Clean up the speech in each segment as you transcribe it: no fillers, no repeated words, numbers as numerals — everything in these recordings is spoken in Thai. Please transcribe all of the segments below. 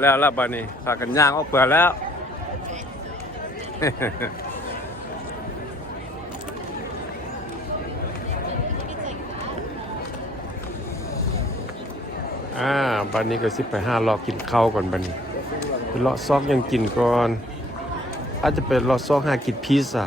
แล้วบัดนี้พากันย่างออกเปื่อแล้วบัดนี้ก็สิไปหาเลาะกินข้าวก่อนบัดนี้ไปเลาะซอกยังกินก่อนอาจจะไปเลาะซอกหากินพิซซ่า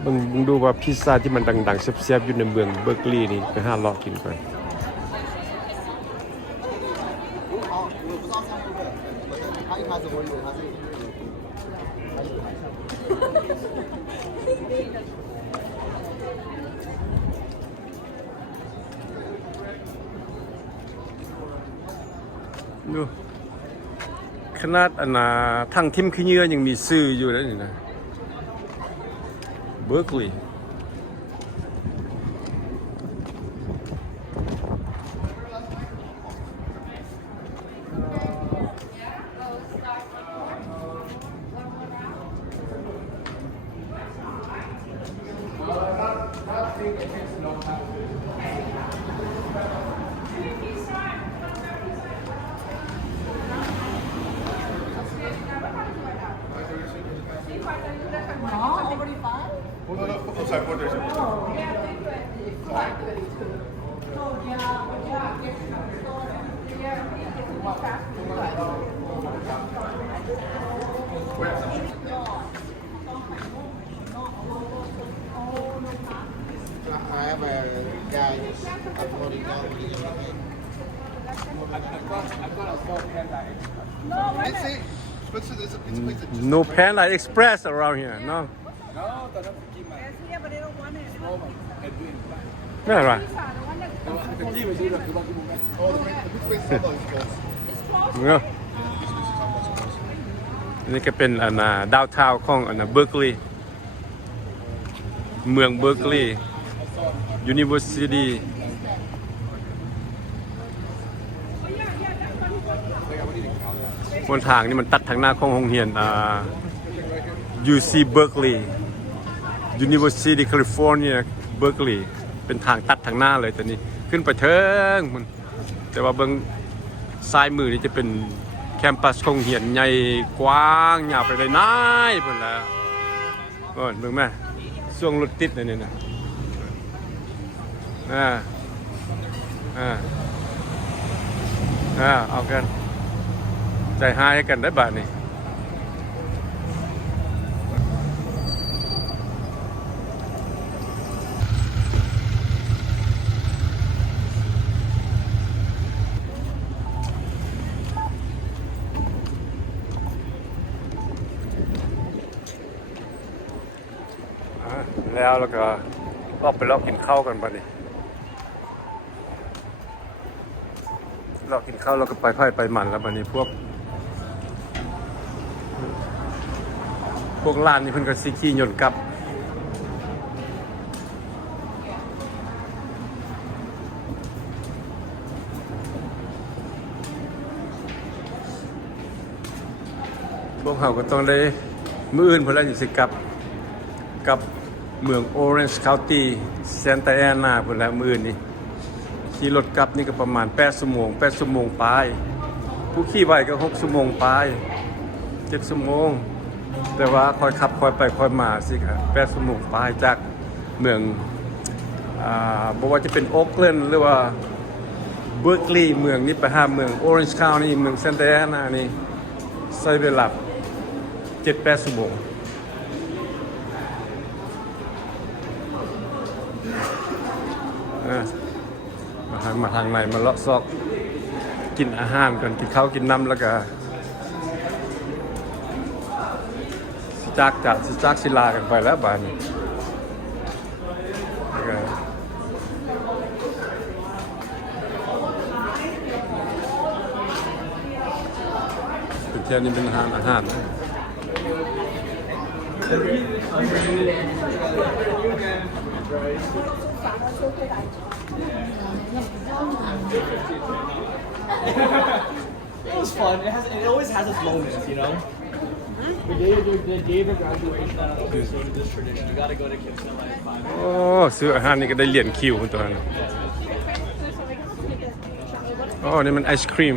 เบิ่งดูว่าพิซซ่าที่มันดังๆแซ่บๆอยู่ในเมืองเบอร์กลีย์นี่ไปหาเลาะกินก่อนดูขนาดทั้งทิมขี้เหงื่อยังมีชื่ออยู่แล้วนี่นะเบอร์กลีย์I have a guy uploading all the videos. I've got a full Panda Express. No Panda Express around here, no? No, that's yeah, but they don't want it. Yeah, right. Oh, which way is closed? Yeah. นี่ก็เป็นดาวทาวน์ของเบอร์กลีย์เมืองเบอร์กลีย์ University บนทางนี่มันตัดทางหน้าของโรงเรียนUC Berkeley University California Berkeley เป็นทางตัดทางหน้าเลยตอนนี้ขึ้นไปเทิงมันแต่ว่าเบิ่งซ้ายมือนี่จะเป็นแคมปัสโรงเรียนใหญ่กว้างยาวไปได้นายพุ่นแล้วเบิ่งแม่ช่วงรถติดนี่นะเอากันใจหายกันได้บาดนี้แล้วก็ออกไปเลาะกินข้าวกันบัดนี้เรากินข้าวเราก็ไปไผ่ไปมันแล้วบัดนี้พวกร้านนี่เพิ่นก็สิขี่ยนต์กลับพวกเขาก็ต้องได้มื้ออื่นเพิ่นแล้วสิกลับเมือง Orange County Santa Ana เพิ่นแล้วมื้ออื่นนี่ขี่รถกลับนี่ก็ประมาณ8ชั่วโมงปลายผู้ขี่ไว้ก็6ชั่วโมงปลาย7ชั่วโมงแต่ว่าค่อยขับค่อยไปค่อยมาสิครับ8ชั่วโมงปลายจากเมืองบ่ว่าจะเป็นโอ๊คแลนด์หรือว่าเบอร์กลีย์เมืองนี้ไปหาเมือง Orange County เมือง Santa Ana นี่ใช้เวลา 7-8 ชั่วโมงมาทางไหนมาเลาะซอกกินอาหารก่อนกินข้าวกินน้ำแล้วก็จากศิลากันไปแล้วบ้านนี้เป็นเที่ยวนี้เป็นอาหาร It was fun. It always has its moments, you know. The day of graduation, I don't know, so this tradition. You got to go to Kinsella at 5. โอ้ซื้ออาหารนี่ก็ได้เหรียญคิวตัวนั้นโอ้ อ๋อนี่มันไอศครีม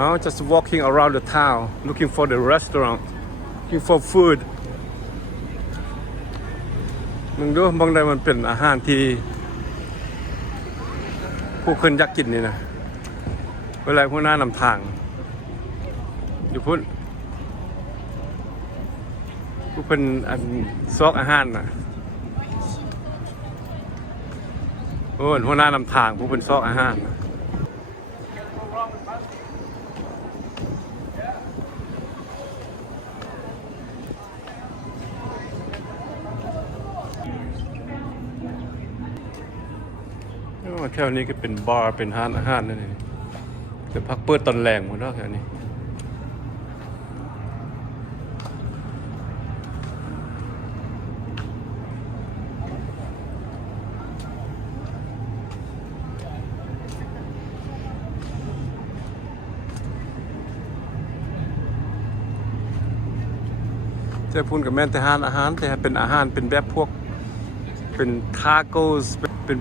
Oh, just walking around the town, looking for the restaurant, looking for food. มึงดูบางใดมันเป็นอาหารที่ผู้คนอยากกินนี่นะเวลาพวกหน้านำทางอยู่พุ่นผู้คนอันซอกอาหารน่ะโอ้ยพวกหน้านำทางผู้คนซอกอาหารน่ะแถวนี้ก็เป็นบาร์เป็นร้านอาหารนั่นเองเป็นพักเปิดตอนแรงหมดแล้วแถวนี้จะพูดกับแม่นแต่ร้านอาหารแต่เป็นอาหารเป็นแบบพวกเป็นทาโก้เป็น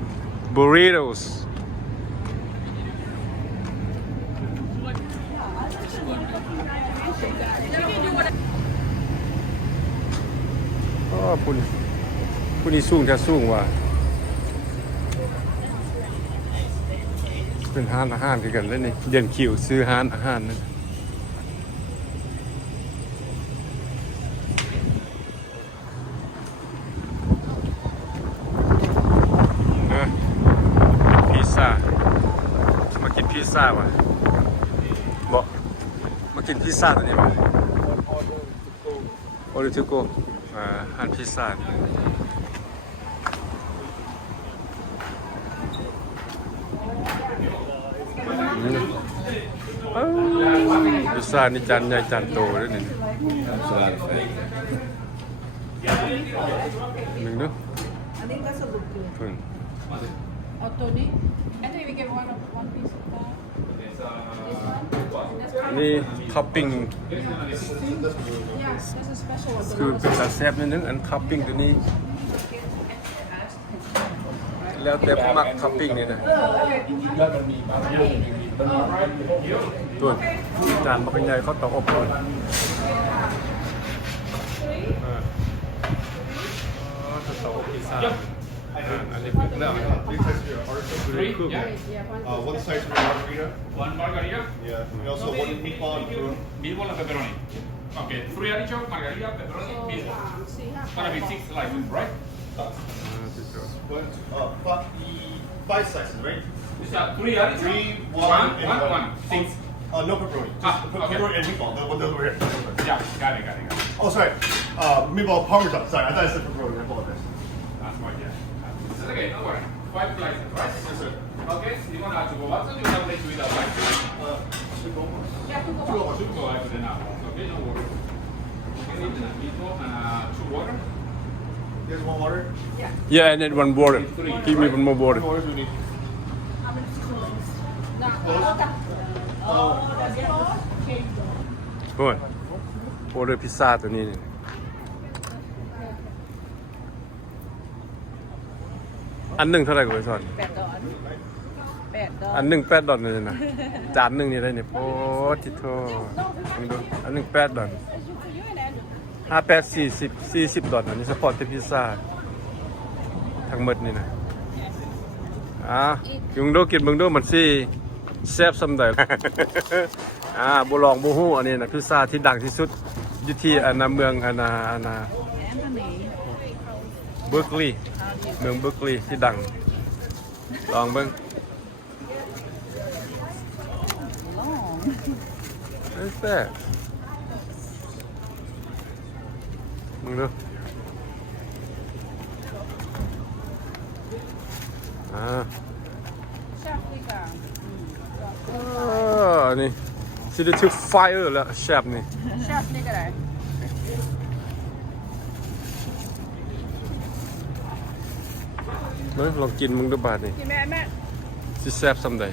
burritos. Oh, ผู้นี้สูงแท้สูงว่ะเป็นร้านอาหารคือกันแล้วนี่เดินคิวซื้อร้านอาหารนั่นมากินพิซซ่าว่ะบอกมากินพิซซ่าตัวนี้ว่ะ Order to go ร้านพิซซ่าพิซซ่านี่จานใหญ่จานโตด้วยนี่หนึ่งด้วยอันนี้ก็สรุปคือ พึ่ง เอาตัวนี้ and then we get one piece of that this one นี่ท็อปปิ้ง yeah that's a special one คือเป็นตาแซ่บนิดนึงอันท็อปปิ้งตัวนี้แล้วแต่ผู้มักท็อปปิ้งนี่นะตัวจานบักใหญ่เขาตอกอบก่อนทดสอบพิซซ่าอันนี้เป็นเรื่อง Three sides of your artichoke. One slice of your margarita. One margarita, Yeah. And also one meatball and prune. meatball and pepperoni. Okay, 3 artichoke, margarita, pepperoni, meatball. Gonna be 6 slices, right? Five slices, right? These are 3 artichoke. Three, one, and one. 6. No pepperoni. Just Ah, okay. pepperoni and meatball. The one over here. Yeah, got it. Oh, sorry. Meatball parmesan. Sorry, I thought I said pepperoni. I apologize. That's fine, yeah. This is okay, don't worry. 5 slices, right? Yes, sir. Okay, you want to go what? So you have ready to eat that, right? yeah Two go after the now. Okay, don't worry. You need the meatball and 2 water. You guys want water? Yeah, and then one water. Give me one more How water. many waters do we need? how many spoons โอ้ยโอเดอร์พิซซ่าตัวนี้นี่อันหนึ่งเท่าไหร่กูไปสอน $8 อันหนึ่ง$8เลยนะจานหนึ่งนี่ได้เนี่ยโอ้ทิโทมึงดูอันหนึ่ง$8 $40 อันนี้สปอร์ตเป็นพิซซ่าทั้งหมดนี่นะมึงดูกินมึงดูมันสิแซ่บสำใด บ่ลองบ่ฮู้อันนี้นะพิซซ่าที่ดังที่สุดอยู่ที่เมืองเบิร์กลีย์เมืองเบิร์กลีย์ที่ดังลองเบิ่งแซ่บมึงดูนี่สิได้ถึกไฟแล้วแซ่บนี่ chef นี่ก็ได้ ลองกินมึงดูบาดนี่ กินแม่ สิแซ่บซำใด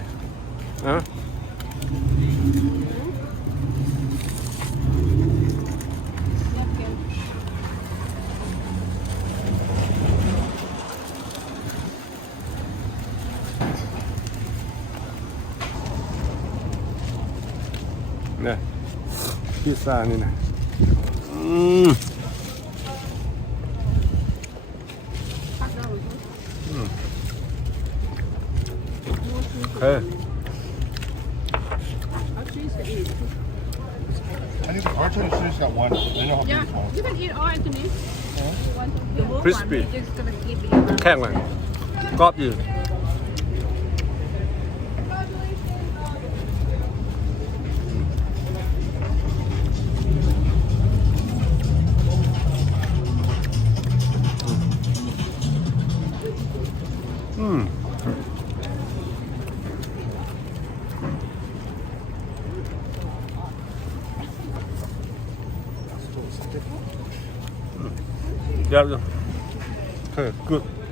พิซซ่านี่นะเฮ้ย I think our Chinese just got one. They know how Yeah, big it's you can eat all, Anthony. The wolf Crispy. one, we're just gonna keep it. แข็งเลยกรอบอยู่Yeah. Okay, good.